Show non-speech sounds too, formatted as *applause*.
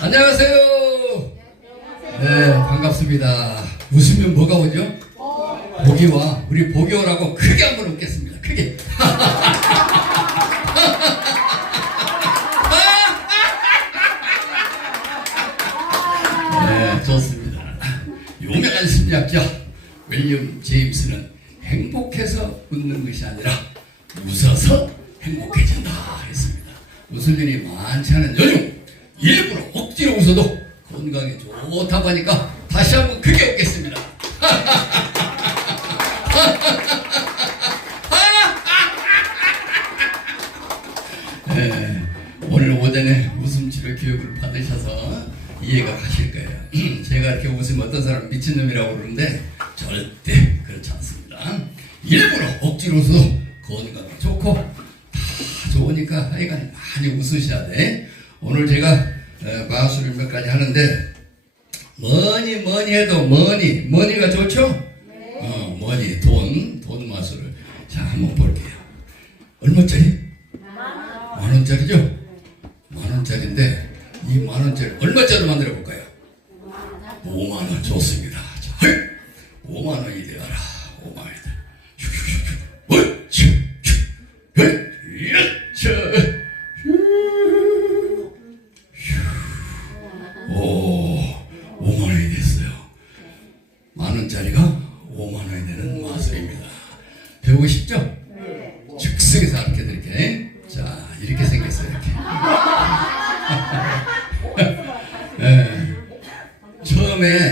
안녕하세요. 네, 반갑습니다. 웃으면 뭐가 오죠? 복이 와 우리 복이 오라고 크게 한번 웃겠습니다. 크게. *laughs* 네, 좋습니다. 유명한 심리학자 윌리엄 제임스는 행복해서 웃는 것이 아니라 웃어서 행복해진다 했습니다. 웃을 일이 많지 않은 요즘 일부러 억지로 웃어도 건강에 좋다고 하니까 다시 한번 크게 웃겠습니다. *laughs* 네, 오늘 오전에 웃음 치료 교육을 받으셔서 이해가 가실 거예요. *clears throat* 제가 이렇게 웃으면 어떤 사람 미친놈이라고 그러는데 절대 그렇지 않습니다. 일부러 억지로 웃어도 건강에 좋고 다 좋으니까 하여간 많이 웃으셔야 돼. 오늘 제가 어, 마술을 몇 가지 하는데 뭐니 뭐니 해도 뭐니 뭐니가 좋죠? 어 뭐니 돈 돈 마술을 자 한번 볼게요. 얼마짜리? 만 원짜리죠? 만 원짜리인데 이 만 원짜리 얼마짜리 만들어 볼까요? 5만 원 좋습니다. 오, 5만 원이 됐어요. 만 원짜리가 5만 원이 되는 마술입니다. 배우고 싶죠? 즉석에서 가르쳐 드릴게. 자, 이렇게 생겼어요, 이렇게. *laughs* 네. 처음에